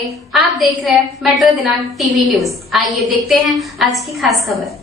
Live आप देख रहे हैं मेट्रो दिनांक टीवी न्यूज। आइए देखते हैं आज की खास खबर।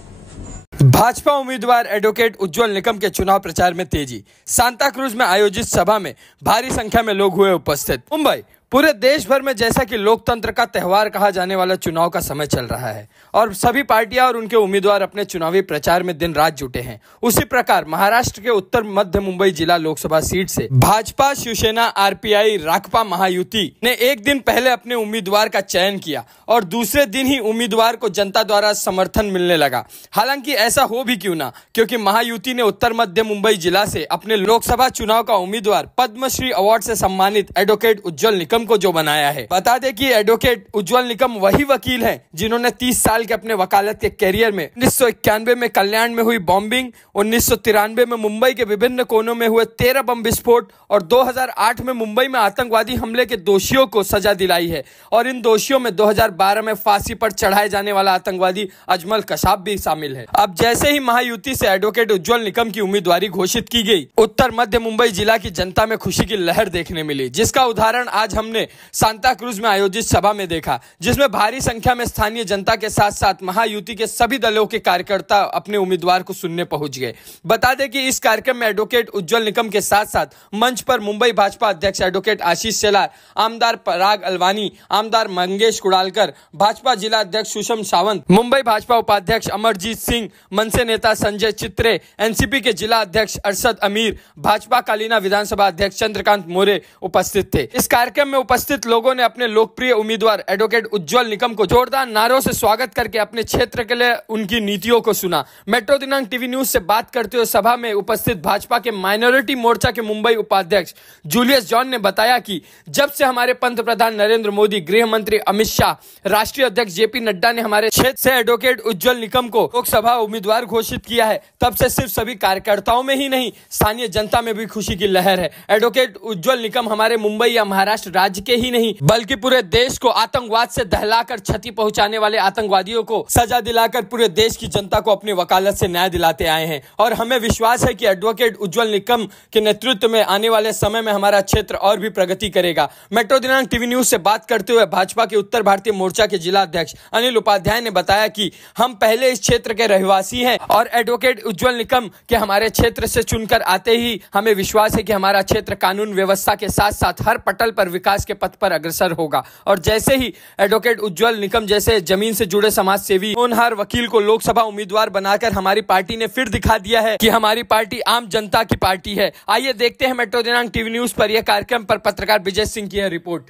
भाजपा उम्मीदवार एडवोकेट उज्जवल निकम के चुनाव प्रचार में तेजी। सांता क्रूज में आयोजित सभा में भारी संख्या में लोग हुए उपस्थित। मुंबई पूरे देश भर में जैसा कि लोकतंत्र का त्योहार कहा जाने वाला चुनाव का समय चल रहा है और सभी पार्टियां और उनके उम्मीदवार अपने चुनावी प्रचार में दिन रात जुटे हैं, उसी प्रकार महाराष्ट्र के उत्तर मध्य मुंबई जिला लोकसभा सीट से भाजपा, शिवसेना, आरपीआई, राकपा महायुति ने एक दिन पहले अपने उम्मीदवार का चयन किया और दूसरे दिन ही उम्मीदवार को जनता द्वारा समर्थन मिलने लगा। हालांकि ऐसा हो भी क्यों ना, क्योंकि महायुति ने उत्तर मध्य मुंबई जिला से अपने लोकसभा चुनाव का उम्मीदवार पद्मश्री अवार्ड से सम्मानित एडवोकेट उज्जवल निकम को जो बनाया है। बता दें कि एडवोकेट उज्जवल निकम वही वकील हैं जिन्होंने 30 साल के अपने वकालत के कैरियर में 1991 में कल्याण में हुई बॉम्बिंग, 1993 में मुंबई के विभिन्न कोनों में हुए 13 बम विस्फोट और 2008 में मुंबई में आतंकवादी हमले के दोषियों को सजा दिलाई है। और इन दोषियों में 2012 में फांसी पर चढ़ाए जाने वाला आतंकवादी अजमल कसाब भी शामिल है। अब जैसे ही महायुति से एडवोकेट उज्जवल निकम की उम्मीदवारी घोषित की गई, उत्तर मध्य मुंबई जिला की जनता में खुशी की लहर देखने मिली, जिसका उदाहरण आज हमने सांता क्रूज में आयोजित सभा में देखा, जिसमें भारी संख्या में स्थानीय जनता के साथ साथ महायुति के सभी दलों के कार्यकर्ता अपने उम्मीदवार को सुनने पहुंच गए। बता दें कि इस कार्यक्रम में एडवोकेट उज्जवल निकम के साथ साथ मंच पर मुंबई भाजपा अध्यक्ष एडवोकेट आशीष शेलार, आमदार पराग अलवानी, आमदार मंगेश कुडालकर, भाजपा जिला अध्यक्ष सुषम सावंत, मुंबई भाजपा उपाध्यक्ष अमरजीत सिंह, मनसे नेता संजय चित्रे, एनसीपी के जिला अध्यक्ष अरशद अमीर, भाजपा कालीना विधानसभा अध्यक्ष चंद्रकांत मोरे उपस्थित थे। इस कार्यक्रम में उपस्थित लोगों ने अपने लोकप्रिय उम्मीदवार एडवोकेट उज्जवल निकम को जोरदार नारों से स्वागत करके अपने क्षेत्र के लिए उनकी नीतियों को सुना। मेट्रो दिनांक टीवी न्यूज से बात करते हुए सभा में उपस्थित भाजपा के माइनॉरिटी मोर्चा के मुंबई उपाध्यक्ष जूलियस जॉन ने बताया कि जब से हमारे पंतप्रधान नरेंद्र मोदी, गृह मंत्री अमित शाह, राष्ट्रीय अध्यक्ष जेपी नड्डा ने हमारे क्षेत्र से एडवोकेट उज्जवल निकम को लोकसभा उम्मीदवार घोषित किया है, तब से सिर्फ सभी कार्यकर्ताओं में ही नहीं, स्थानीय जनता में भी खुशी की लहर है। एडवोकेट उज्जवल निकम हमारे मुंबई या महाराष्ट्र राज्य के ही नहीं बल्कि पूरे देश को आतंकवाद से दहलाकर क्षति पहुंचाने वाले आतंकवादियों को सजा दिलाकर पूरे देश की जनता को अपनी वकालत से न्याय दिलाते आए हैं। और हमें विश्वास है कि एडवोकेट उज्जवल निकम के नेतृत्व में आने वाले समय में हमारा क्षेत्र और भी प्रगति करेगा। मेट्रो दिनांक टीवी न्यूज से बात करते हुए भाजपा के उत्तर भारतीय मोर्चा के जिला अध्यक्ष अनिल उपाध्याय ने बताया कि हम पहले इस क्षेत्र के रहवासी हैं और एडवोकेट उज्जवल निकम के हमारे क्षेत्र से चुनकर आते ही हमें विश्वास है कि हमारा क्षेत्र कानून व्यवस्था के साथ साथ हर पटल पर विकास के पथ पर अग्रसर होगा। और जैसे ही एडवोकेट उज्जवल निकम जैसे जमीन से जुड़े समाज सेवी होनहार वकील को लोकसभा उम्मीदवार बनाकर हमारी पार्टी ने फिर दिखा दिया है कि हमारी पार्टी आम जनता की पार्टी है। आइए देखते हैं मेट्रो दिनांक टीवी न्यूज पर यह कार्यक्रम पर पत्रकार विजय सिंह की है रिपोर्ट।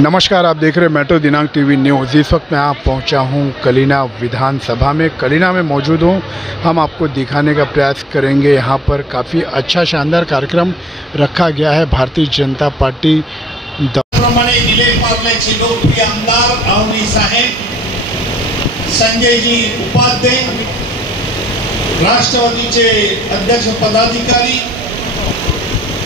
नमस्कार, आप देख रहे हैं मेट्रो दिनांक टीवी न्यूज़। इस वक्त मैं आप पहुंचा हूं कलीना विधानसभा में। कलीना में मौजूद हूं, हम आपको दिखाने का प्रयास करेंगे। यहां पर काफ़ी अच्छा शानदार कार्यक्रम रखा गया है। भारतीय जनता पार्टी प्रमाणे निलेश पाटलाचे लोकप्रिय आमदार अवनी साहेब, संजयजी उपाध्याय, राष्ट्रवादीचे अध्यक्ष पदाधिकारी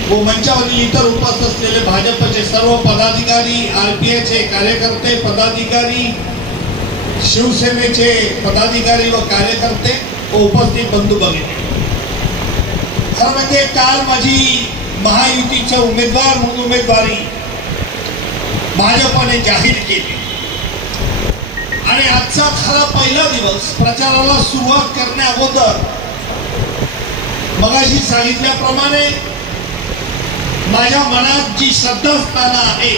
व मंचावरील इतर उपस्थित असलेले भाजपचे सर्व पदाधिकारी, आरपीआयचे कार्यकर्ते पदाधिकारी, शिवसेनेचे पदाधिकारी व कार्यकर्ते व उपस्थित बंधू भगिनी, खरं म्हणजे काल माझी महायुतीचा उमेदवार म्हणून उमेदवारी भाजपने जाहीर केली आणि आजचा खरा पहिला दिवस प्रचाराला सुरुवात करण्या अगोदर मगाशी सांगितल्याप्रमाणे माझ्या मनात जी श्रद्धास्थानं आहे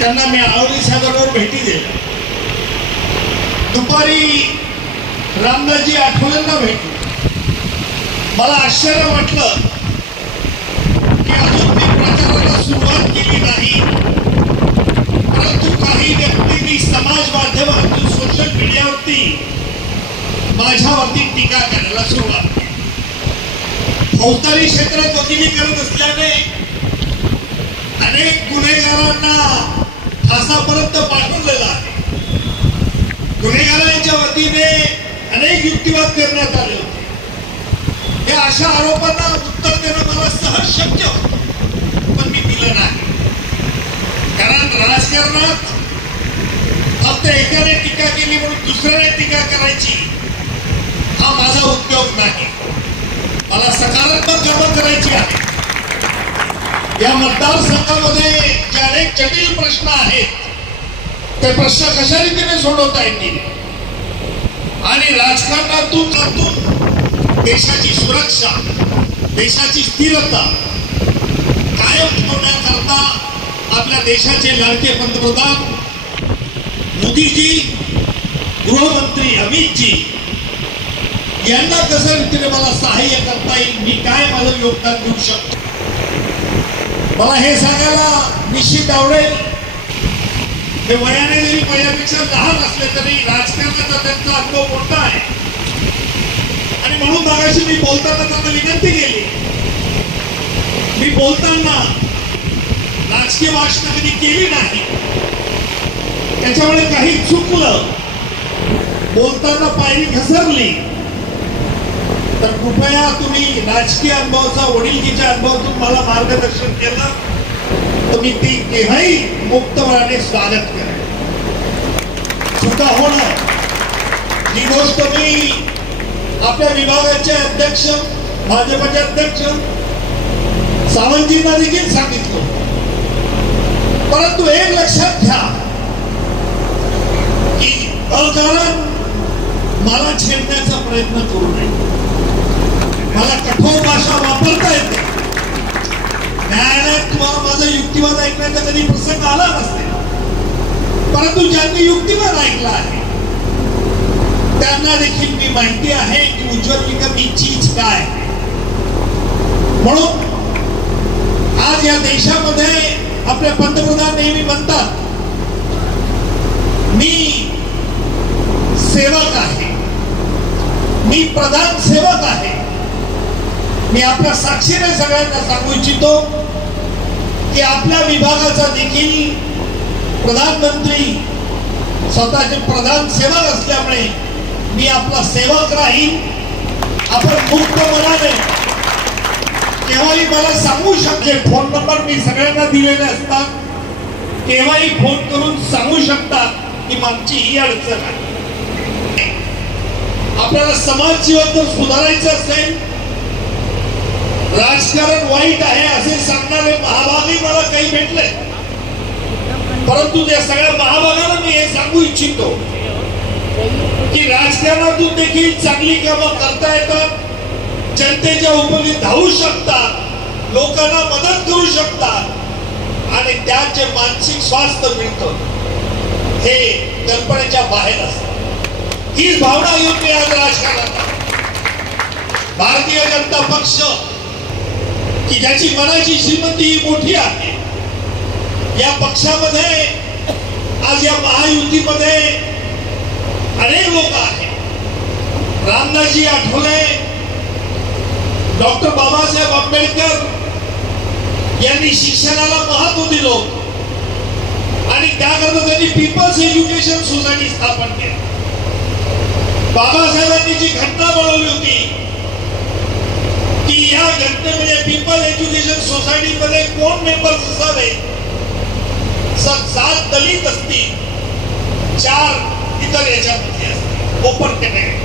त्यांना मी आवली साहेबांवर भेटी दिल्या। दुपारी रामदासजी आठवलेंना भेटलो। मला आश्चर्य वाटलं की अजून मी प्रचाराला सुरुवात केली नाही, परंतु काही व्यक्तींनी समाज माध्यमातून सोशल मीडियावरती माझ्यावरती टीका करायला सुरुवात केली। फौजदारी क्षेत्रात वकिली करत असल्याने अनेक गुन्हेगारांना फासापर्यंत पाठवलेला आहे। गुन्हेगारांच्या वतीने अनेक युक्तिवाद करण्यात आले होते। या अशा आरोपांना उत्तर देणं मला सहज शक्य होतं, पण मी दिलं नाही। कारण राजकारणात फक्त एकाने टीका केली म्हणून दुसऱ्याने टीका करायची हा माझा उद्योग नाही। मला सकारात्मक कामं करायची आहे। या मतदारसंघामध्ये जे अनेक जटिल प्रश्न आहेत ते प्रश्न कशा रीतीने सोडवता येतील आणि राजकारणातून देशाची सुरक्षा, देशाची स्थिरता कायम ठेवण्याकरता आपल्या देशाचे लाडके पंतप्रधान मोदीजी, गृहमंत्री अमितजी यांना कशा रीतीने मला सहाय्य करता येईल, मी काय माझं योगदान देऊ शकतो, मला हे सांगायला निश्चित आवडेल. हे वयाने जरी माझ्यापेक्षा लहान असले तरी राजकारणाचा त्यांचा अनुभव मोठा आहे आणि म्हणून मागाशी मी बोलताना त्यांना विनंती केली. मी बोलताना राजकीय भाषण कधी केली नाही, त्याच्यामुळे काही चुकलं, बोलताना पायरी घसरली तर कृपया तुम्ही राजकीय अनुभवाचा, वडीलकीच्या अनुभवातून मला मार्गदर्शन केलं तर मी ती केव्हाही मुक्तपणाने स्वागत करेन. चुका होणं ही गोष्ट मी आपल्या विभागाचे अध्यक्ष, भाजपचे अध्यक्ष सावंतजींना देखील सांगितलं. परंतु एक लक्षात घ्या की अकारण मला छेडण्याचा प्रयत्न करू नये. मला कठोर भाषा वापरता येते. न्यायालयात तुम्हाला माझा युक्तिवाद ऐकण्याचा कधी प्रसंग आला नसते, परंतु ज्यांनी युक्तिवाद ऐकला आहे त्यांना देखील मी माहिती आहे की उज्ज्वल निकम ही चीज काय. म्हणून आज या देशामध्ये आपले पंतप्रधान नेहमी म्हणतात मी सेवक आहे, मी प्रधान सेवक आहे. मी आपल्या साक्षीने सगळ्यांना सांगू इच्छितो की आपल्या विभागाचा देखील प्रधानमंत्री स्वतःचे प्रधान सेवक असल्यामुळे मी आपला सेवक राहील. आपण मुक्त मनाने केव्हाही मला सांगू शकते. फोन नंबर मी सगळ्यांना दिलेले असतात. केव्हाही फोन करून सांगू शकतात की आमची ही अडचण आहे. आपल्याला समाज जीवन जर सुधारायचं असेल, राजकारण वाईट आहे असे सांगणारे महाभागही मला काही भेटले, परंतु त्या सगळ्या महाभागाला मी हे सांगू इच्छितो की राजकारणातून देखील चांगली कामं करता येतात, जनतेच्या उपयोगी धावू शकतात, लोकांना मदत करू शकतात आणि त्याचे मानसिक स्वास्थ्य मिळतं हे कल्पनेच्या बाहेर असतं. हीच भावना घेऊन मी आज राजकारणात. भारतीय जनता पक्ष की ज्याची मनाची श्रीमंती ही मोठी आहे, या पक्षामध्ये आज या महायुतीमध्ये अनेक लोक आहेत. रामदासजी आठवले, डॉक्टर बाबासाहेब आंबेडकर यांनी शिक्षणाला महत्व दिलं आणि त्याकरता त्यांनी पीपल्स एज्युकेशन सोसायटी स्थापन केली. बाबासाहेबांनी जी घटना बनवली होती की या घटनेमध्ये पीपल एज्युकेशन सोसायटीमध्ये कोण मेंबर्स असावे, 7 दलित असतील, 4 इतर याच्यामध्ये असतील, ओपन कॅटेगरी.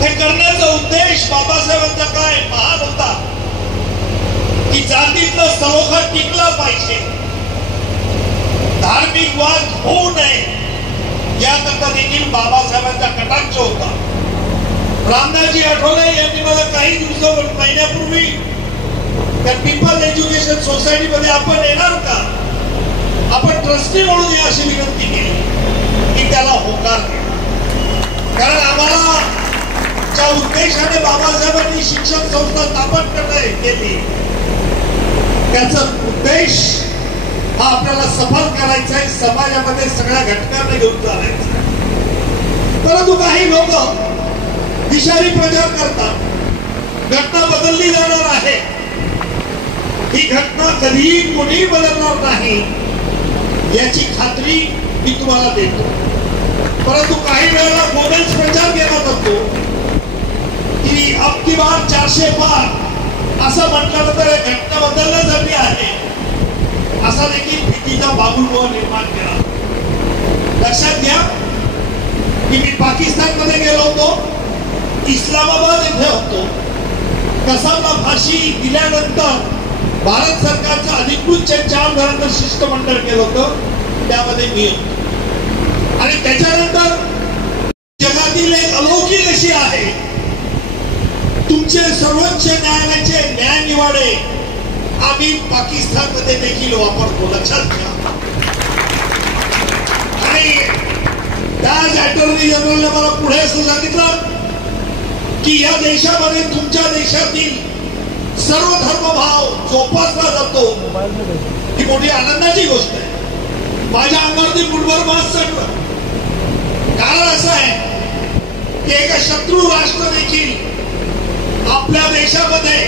हे करण्याचा उद्देश बाबासाहेबांचा काय महान होता की जातीतला सलोखा टिकला पाहिजे, धार्मिक वाद होऊ नये, याकरता देखील बाबासाहेबांचा कटाक्ष होता. रामदासजी आठवले यांनी मला काही महिन्यापूर्वी त्या पीपल एज्युकेशन सोसायटीमध्ये आपण येणार का, आपण ट्रस्टी म्हणून या अशी विनंती केली की त्याला होकार दिला. कारण आम्हाला ज्या उद्देशाने बाबासाहेबांनी शिक्षण संस्था स्थापन करण्यात केली त्याचा उद्देश हा आपल्याला सफल करायचा आहे, समाजामध्ये सगळ्या घटकांना घेऊन चालायचं आहे. परंतु काही लोक विषारी प्रचार करतात. घटना बदलली जाणार आहे, ही घटना कधीही कोणीही बदलणार नाही याची खात्री मी तुम्हाला देतो. परंतु काही वेळेला बोगस प्रचार केला जातो की अब की बार 400 पार असं म्हटल्यानंतर घटना बदलण्यासाठी आहे असा देखील भीतीचा बाबुलबुवा निर्माण केला. लक्षात घ्या की मी पाकिस्तानमध्ये गेलो होतो, इस्लामाबाद येथे होतो. कसाबला फाशी दिल्यानंतर भारत सरकारचं अधिकृत 4 जणांचं शिष्टमंडळ केलं होतं, त्यामध्ये मी आणि त्याच्यानंतर जगातील एक अलौकिक अशी आहे, तुमचे सर्वोच्च न्यायालयाचे न्यायनिवाडे आम्ही पाकिस्तानमध्ये देखील वापरतो, लक्षात घ्या. आणि त्याच अटॉर्नी जनरलने मला पुढे असं सांगितलं की या देशामध्ये तुमच्या देशातील सर्व धर्मभाव जोपासला जातो, ही मोठी आनंदाची गोष्ट आहे. माझ्या अंगावरती मुठभर मास चढलं. कारण असं आहे की एका शत्रू राष्ट्र देखील आपल्या देशामध्ये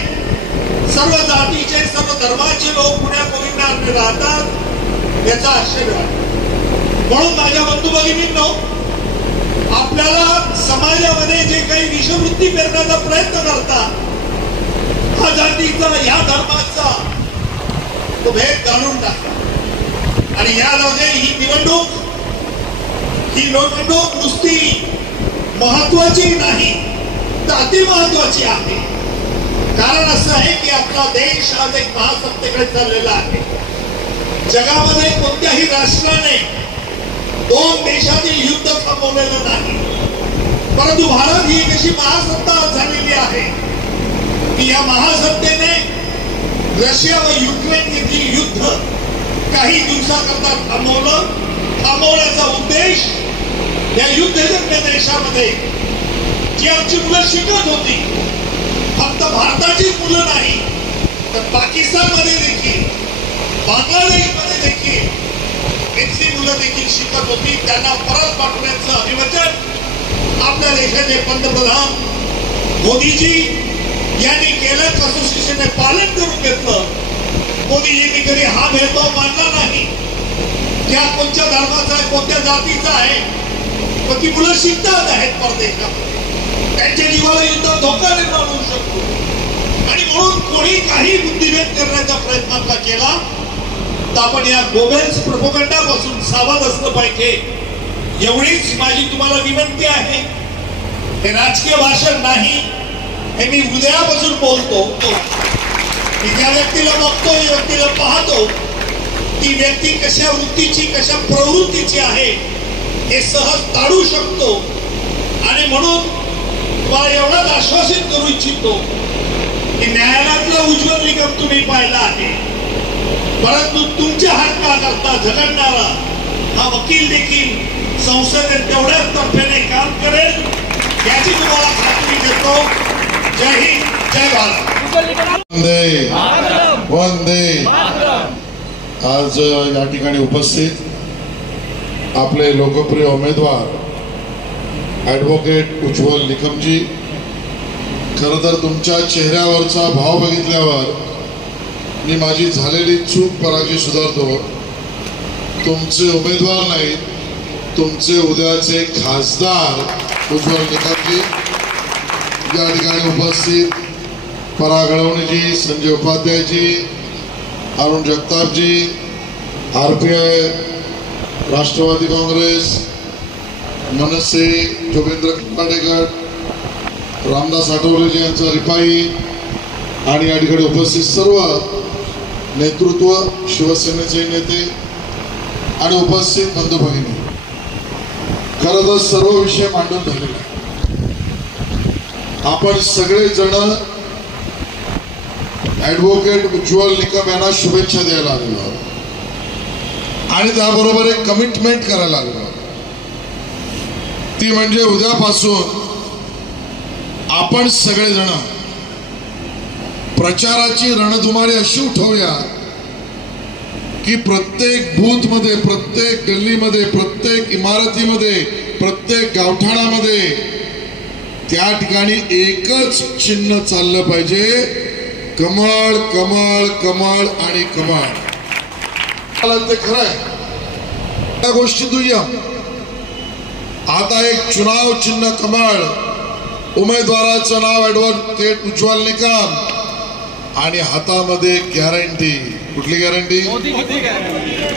सर्व जातीचे सर्व धर्माचे लोक पुण्या कोविंदांनी राहतात, याचा आश्चर्य वाटतो. म्हणून माझ्या बंधू भगिनींनो, आपल्याला समाजामध्ये जे काही विषवृत्ती पेरण्याचा प्रयत्न करतात, हा जातीचा या धर्माचा तो भेद घालून टाकतात. आणि यामध्ये ही निवडणूक नुसती महत्वाची नाही तर अतिमहत्वाची आहे. कारण असं आहे की आपला देश आज एक महासत्तेकडे चाललेला आहे. जगामध्ये कोणत्याही राष्ट्राने 2 देशातील युद्ध थांबवलेलं नाही, परंतु भारत ही एक अशी महासत्ता झालेली आहे की या महासत्तेने रशिया व युक्रेन येथील युद्ध काही दिवसाकरता थांबवलं. थांबवण्याचा उद्देश या युद्धजन्य देशामध्ये जी आमची मुलं शिकत होती, फक्त भारताचीच मुलं नाही तर पाकिस्तानमध्ये देखील, बांगलादेशमध्ये देखील इथली मुलं देखील शिकत होती, त्यांना परत पाठवण्याचं अभिवचन आपल्या देशाचे पंतप्रधान मोदीजी यांनी केलं. असोसिएशनने पालन करून घेतलं. मोदीजींनी कधी हा भेदभाव मानला नाही, त्या कोणत्या धर्माचा आहे, कोणत्या जातीचा आहे, पण ती मुलं शिकतात आहेत परदेशामध्ये, त्यांच्या जीवाला युद्ध धोका निर्माण होऊ शकतो. आणि म्हणून कोणी काही बुद्धिभेद करण्याचा प्रयत्न आपला केला तर आपण या गोबेल्स प्रोपगंडापासून सावध असलं पाहिजे. एवढीच माझी तुम्हाला विनंती आहे. हे राजकीय भाषण नाही, हे मी हृदयापासून बोलतो. मी ज्या व्यक्तीला बघतो, या व्यक्तीला पाहतो, ती व्यक्ती कशा वृत्तीची, कशा प्रवृत्तीची आहे हे सहज ताडू शकतो. आणि म्हणून मला एवढंच आश्वासित करू इच्छितो की न्यायालयातलं उज्ज्वल निकम तुम्ही पाहिला आहे, परंतु तुमच्या हक्काकरता झगडणारा हा वकील देखील संसदेत तेवढ्याच तर्फेने काम करेल, याची तुम्हाला खात्री देतो. जय हिंद, जय भारत. वंदे. आज या ठिकाणी उपस्थित आपले लोकप्रिय उमेदवार ॲडव्होकेट उज्ज्वल निकमजी, खरं तर तुमच्या चेहऱ्यावरचा भाव बघितल्यावर मी माझी झालेली चूक परागी सुधारतो. तुमचे उमेदवार नाहीत, तुमचे उद्याचे खासदार उज्ज्वल निकमजी या ठिकाणी उपस्थित, पराग अळवणीजी, संजय उपाध्यायजी, अरुण जगतापजी, RPI, राष्ट्रवादी काँग्रेस, मनसे, जोगेंद्र काडेगड, रामदास आठवलेजी यांचा रिपाई आणि या ठिकाणी उपस्थित सर्व नेतृत्व, शिवसेनेचे नेते आणि उपस्थित बंधू भगिनी, खरं तर सर्व विषय मांडून झालेला आहे. आपण सगळेजण ॲडव्होकेट उज्ज्वल निकम यांना शुभेच्छा द्यायला आलेलो आहोत आणि त्याबरोबर एक कमिटमेंट करायला आलेलो आहोत. ती म्हणजे उद्यापासून आपण सगळेजण प्रचाराची रणधुमारी अशी उठवूया की प्रत्येक बूथमध्ये, प्रत्येक गल्लीमध्ये, प्रत्येक इमारतीमध्ये, प्रत्येक गावठाणामध्ये त्या ठिकाणी एकच चिन्ह चाललं पाहिजे, कमळ, कमळ, कमळ आणि कमळ. ते खरं आहे, त्या गोष्टी दुय्यम. आता एक चुनाव चिन्ह कमळ, उमेदवाराचं नाव ॲडव्होकेट उज्ज्वल निकम आणि हातामध्ये गॅरंटी. कुठली गॅरंटी?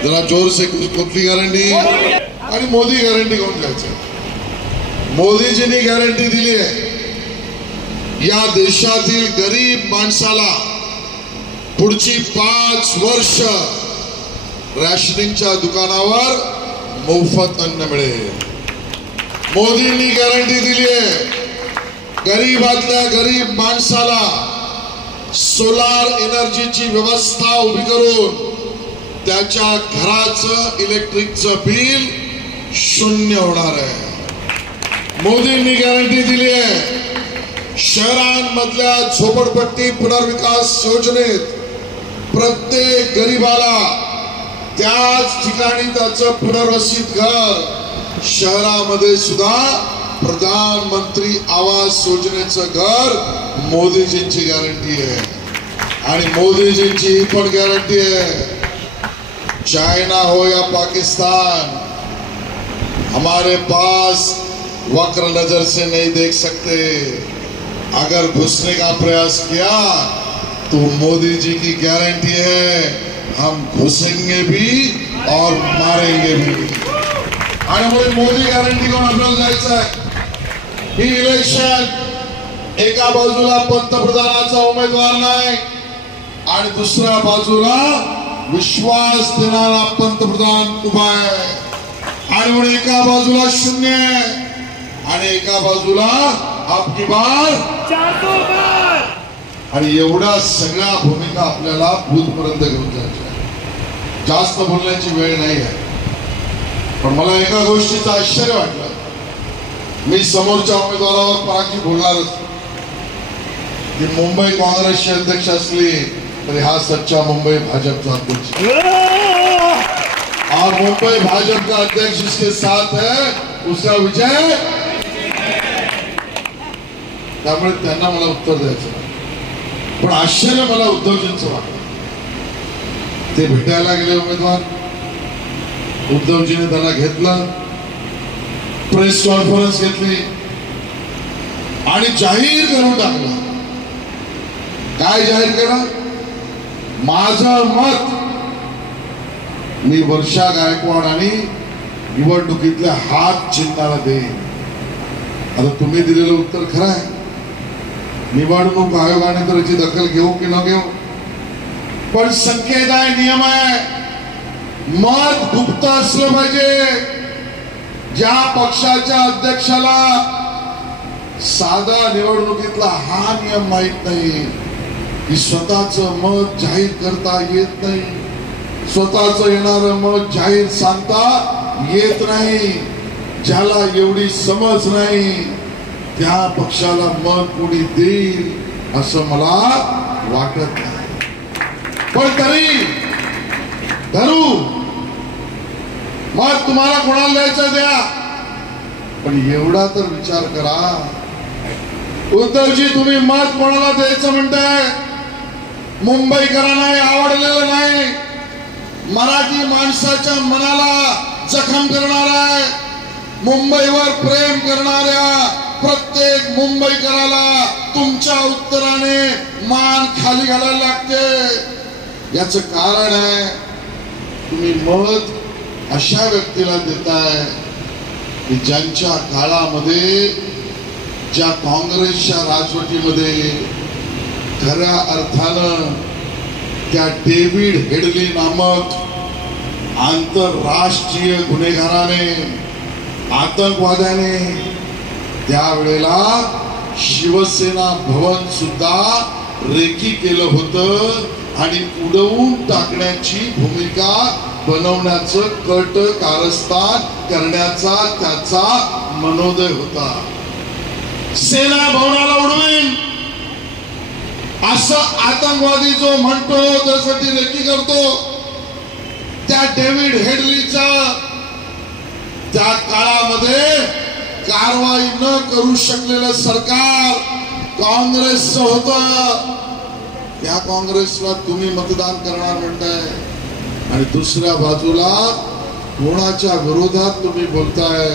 जरा जोर से, कुठली गॅरंटी? आणि मोदी गॅरंटी घेऊन जायचं. मोदीजींनी गॅरंटी दिली आहे, या देशातील गरीब माणसाला पुढची 5 वर्ष रॅशनिंगच्या दुकानावर मोफत अन्न मिळेल. मोदींनी गॅरंटी दिली आहे, गरीबातल्या गरीब माणसाला सोलार एनर्जीची व्यवस्था उभी करून त्याच्या घराचं इलेक्ट्रिकचं बिल 0 होणार आहे. मोदींनी गॅरंटी दिली आहे, शहरांमधल्या झोपडपट्टी पुनर्विकास योजनेत प्रत्येक गरीबाला त्याच ठिकाणी त्याचं पुनर्वसित घर, शहरामध्ये सुद्धा प्रधानमंत्री आवास योजनेचं घर मोदीजींची गॅरंटी आहे. आणि मोदीजींची ही पण गॅरंटी आहे, चाइना हो या पाकिस्तान, हमारे पास वक्र नजर से नहीं देख सकते. अगर घुसने का प्रयास किया तो मोदी जी की गारंटी है, हम घुसेंगे भी और मारेंगे भी. आणि मोदी गॅरंटी कोण आपल्याला जायचं आहे. ही इलेक्शन एका बाजूला पंतप्रधानाचा उमेदवार नाही आणि दुसऱ्या बाजूला विश्वास देणारा पंतप्रधान उभा आहे. आणि म्हणून एका बाजूला 0 आहे आणि एका बाजूला आपकी बार 400 बार. आणि एवढ्या सगळ्या भूमिका आपल्याला बूथपर्यंत घेऊन जायच्या. जास्त बोलण्याची वेळ नाही आहे, पण मला एका गोष्टीचं आश्चर्य वाटलं. मी समोरच्या उमेदवारावर पराठी बोलणारच की मुंबई काँग्रेसचे अध्यक्ष असली तरी हा सच्चा मुंबई भाजपचा अध्यक्ष, और मुंबई भाजप का अध्यक्ष जिसके साथ है उसका विजय. त्यामुळे त्यांना मला उत्तर द्यायचं. पण आश्चर्य मला उद्धवजींचं वाटलं. ते भेटायला गेले उमेदवार, उद्धवजीने त्यांना घेतलं, प्रेस कॉन्फरन्स घेतली आणि जाहीर करून टाकलं. काय जाहीर केलं? माझं मत मी वर्षा गायकवाड आणि निवडणुकीतल्या हात चिन्हाला देईन. आता तुम्ही दिलेलं उत्तर खरं आहे. निवडणूक आयोगाने तर याची दखल घेऊ की न घेऊ, पण संकेत आहे, नियम आहे, मत गुप्त असलं पाहिजे. ज्या पक्षाच्या अध्यक्षाला साधा निवडणुकीतला हा नियम माहित नाही की स्वतःचं मत जाहीर करता येत नाही, स्वतःचं येणारं मत जाहीर सांगता येत नाही, ज्याला एवढी समज नाही त्या पक्षाला मत कोणी देईल असं मला वाटत नाही. पण तरी धरू मत तुम्हाला कोणाला द्यायचं द्या, पण एवढा तर विचार करा. उद्धवजी तुम्ही मत कोणाला द्यायचं म्हणताय? मुंबईकरांना आवडलेलं नाही, मराठी माणसाच्या मनाला जखम करणारा आहे. मुंबईवर प्रेम करणाऱ्या प्रत्येक मुंबईकराला तुमच्या उत्तराने मान खाली घालायला लागते. याचं कारण आहे तुम्ही मत अशा व्यक्तीला देताय की ज्यांच्या काळामध्ये, ज्या काँग्रेसच्या राजवटीमध्ये खऱ्या अर्थानं त्या डेव्हिड हेडली नामक आंतरराष्ट्रीय गुन्हेगाराने, आतंकवाद्याने त्यावेळेला शिवसेना भवन सुद्धा रेकी केलं होतं आणि उडवून टाकण्याची भूमिका बनवण्याचं कट कारस्थान करण्याचा त्याचा मनोदय होता. सेना भवनाला उडवीन असं आतंकवादी जो म्हणतो, त्यासाठी रेकी करतो, त्या डेव्हिड हेडलीचा त्या काळामध्ये कारवाई न करू शकलेलं सरकार काँग्रेसचं होतं. त्या काँग्रेसला तुम्ही मतदान करणार म्हणताय आणि दुसऱ्या बाजूला कोणाच्या विरोधात तुम्ही बोलताय.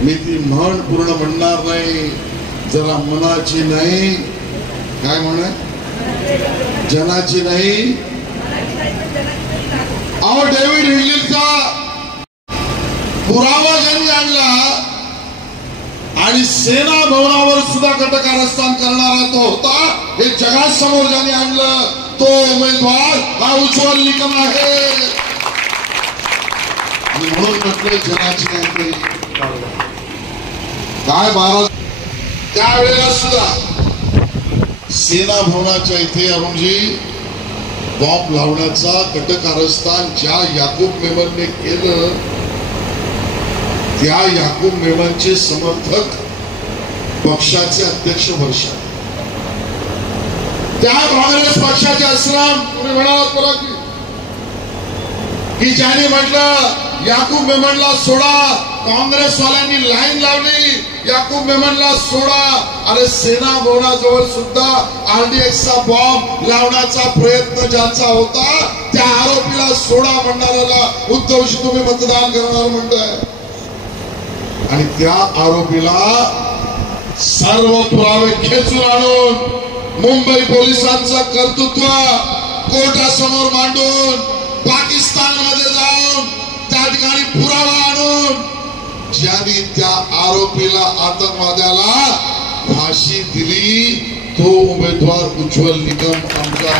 मी ती म्हण पूर्ण म्हणणार नाही, जरा मनाची नाही, काय म्हणे, जनाची नाही. अहो डेव्हिड हेडलीचा पुरावा ज्यांनी आणला आणि सेना भवनावर सुद्धा कटकारस्थान करणारा तो होता, हे जगासमोर ज्यांनी आणलं तो उमेदवार हा उज्ज्वल निकम आहे. आणि म्हणून म्हटलं जनाची काहीतरी काय 12 त्यावेळेला सुद्धा सेना भवनाच्या इथे अरुणजी बॉम्ब लावण्याचा कटकारस्थान ज्या याकूब मेमनने केलं त्या याकूब मेमनचे समर्थक पक्षाचे अध्यक्ष वर्षा त्या काँग्रेस पक्षाचे असलाम तुम्ही म्हणालात बरं की ज्याने म्हटलं याकूब मेमनला सोडा, काँग्रेसवाल्यांनी लाईन लावली याकूब मेमनला सोडा. अरे सेना भवनाजवळ सुद्धा RDXचा बॉम्ब लावण्याचा प्रयत्न ज्याचा होता त्या आरोपीला सोडा म्हणणाऱ्याला उद्धवशी तुम्ही मतदान करणार म्हणताय. आणि त्या आरोपीला सर्व पुरावे खेचून आणून मुंबई पोलिसांचं कर्तृत्व कोर्टासमोर मांडून पाकिस्तानमध्ये जाऊन त्या ठिकाणी पुरावा आणून ज्यांनी त्या आरोपीला आतंकवाद्याला फाशी दिली तो उमेदवार उज्ज्वल निकम आमचा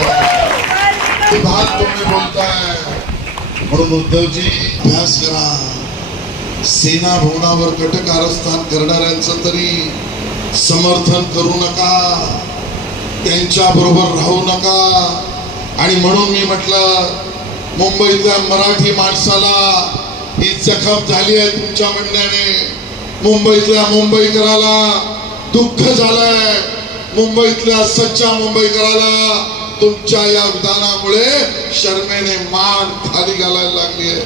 भाग तुम्ही बोलताय. म्हणून उद्धवजी अभ्यास करा. सेना भवनावर कटकारस्थान करणाऱ्यांचं तरी समर्थन करू नका, त्यांच्या बरोबर राहू नका. आणि म्हणून मी म्हटलं मुंबईतल्या मराठी माणसाला ही जखम झाली आहे तुमच्या म्हणण्याने. मुंबईतल्या मुंबईकराला दुःख झालंय. मुंबईतल्या सच्चा मुंबईकराला तुमच्या या विधानामुळे शर्मेने मान खाली घालायला लागली आहे.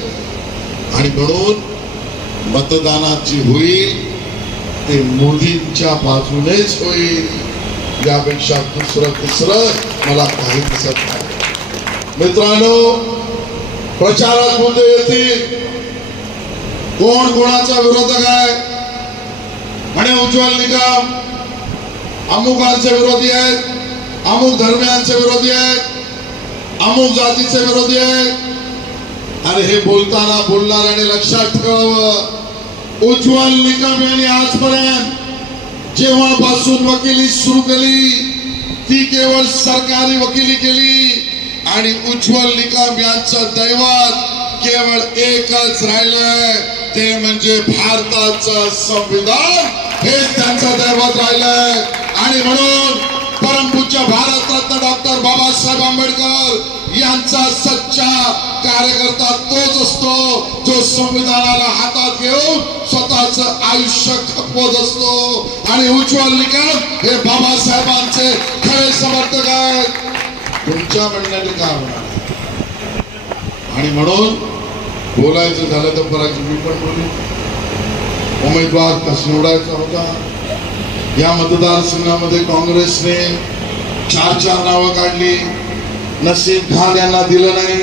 आणि म्हणून मतदानात जी होईल ते मोदींच्या बाजूनेच होईल, यापेक्षा दुसरं तिसरं मला काही दिसत नाही. मित्रांनो, प्रचारात मुद्दे येतील. कोण कोणाचा विरोधक आहे म्हणे उज्ज्वल निकम अमुकांचे विरोधी आहेत, अमुक धर्मियांचे विरोधी आहेत, अमुक जातीचे विरोधी आहेत. अरे हे बोलताना बोलणाऱ्याने लक्षात ठेवावं, उज्ज्वल निकम यांनी आजपर्यंत जेव्हापासून वकिली सुरू केली ती केवळ सरकारी वकिली केली. आणि उज्ज्वल निकम यांचं दैवत केवळ एकच राहिलंय, ते म्हणजे भारताचं संविधान हेच त्यांचं दैवत राहिलंय. आणि म्हणून परमपूज्य भारतरत्न डॉक्टर बाबासाहेब आंबेडकर यांचा सच्चा कार्यकर्ता तोच असतो जो संविधानाला हातात घेऊन स्वतःचं आयुष्य खपवत असतो. आणि उज्ज्वल निकम हे बाबासाहेबांचे खरे समर्थक आहेत. तुमच्या म्हणण्याने काय होणार. आणि म्हणून बोलायचं झालं तर बराच मी पण बोलू. उमेदवार कसा निवडायचा होता. या मतदारसंघामध्ये काँग्रेसने 4 नावं काढली. नसीब खान यांना दिलं नाही.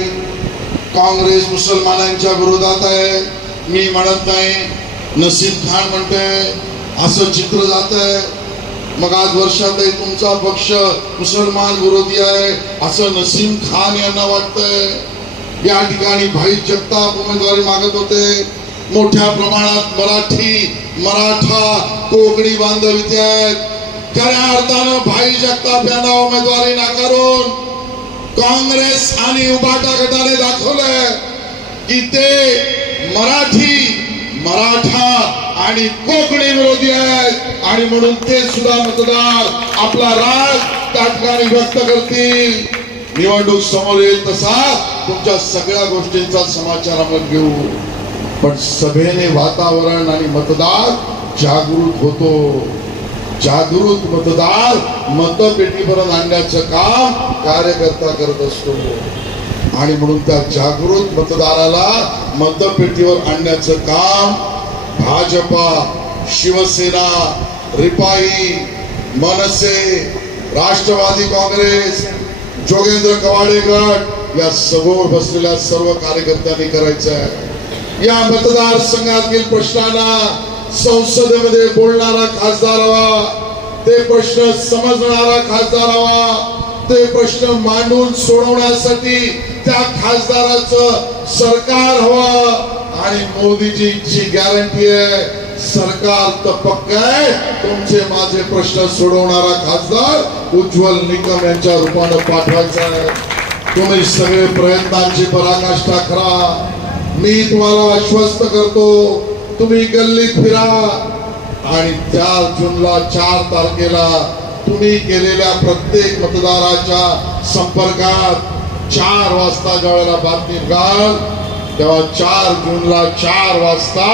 काँग्रेस मुसलमानांच्या विरोधात आहे मी म्हणत नाही, नसीब खान म्हणते असं चित्र जात आहे. मग आज वर्षातही तुमचा पक्ष मुसलमान विरोधी आहे असं नसीम खान यांना वाटतंय. या ठिकाणी भाई जगताप उमेदवारी मागत होते. मोठ्या प्रमाणात मराठा कोकणी बांधव इथे आहेत. खऱ्या अर्थानं भाई जगताप यांना उमेदवारी नाकारून काँग्रेस आणि उबाटा गटाने दाखवलंय की ते मराठा आणि कोकणी विरोधी आहेत. आणि म्हणून ते सुद्धा मतदार आपला राग त्या ठिकाणी व्यक्त करतील. निवडणूक समोर येईल तसा तुमच्या सगळ्या गोष्टींचा समाचार आपण घेऊ. पण सभेने वातावरण आणि मतदार जागृत होतो. जागृत मतदार मतपेटीपर्यंत आणण्याचं काम कार्यकर्ता करत असतो. आणि म्हणून त्या जागृत मतदाराला मतपेटीवर आणण्याचं काम भाजपा, शिवसेना, रिपाई, मनसे, राष्ट्रवादी काँग्रेस, जोगेंद्र कवाडे गट या समोर बसलेल्या सर्व कार्यकर्त्यांनी करायचं आहे. या मतदारसंघातील प्रश्नांना संसदेमध्ये बोलणारा खासदार हवा, ते प्रश्न समजणारा खासदार हवा, ते प्रश्न मांडून सोडवण्यासाठी त्या खासदाराचं सरकार हवं. आणि मोदीजींची गॅरंटी आहे सरकार तर पक्का आहे, तुमचे माझे प्रश्न सोडवणारा खासदार उज्ज्वल निकम यांच्या रूपाने पाठवायचा आहे. तुम्ही सगळे प्रयत्नांची पराकाष्ठा करा. मी तुम्हाला आश्वस्त करतो, तुम्ही गल्लीत फिरा आणि 4 जूनला 4 तारखेला तुम्ही केलेल्या प्रत्येक मतदाराच्या संपर्कात 4 वाजता ज्यावेळेला बातमी घाल, तेव्हा 4 जूनला 4 वाजता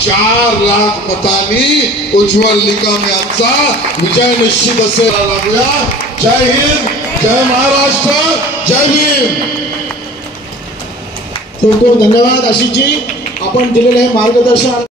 4 लाख मतांनी उज्ज्वल निकम यांचा विजय निश्चित असायला लागला. जय हिंद, जय महाराष्ट्र, जय भीम. खूप खूप धन्यवाद आशिषजी, आपण दिलेले मार्गदर्शन.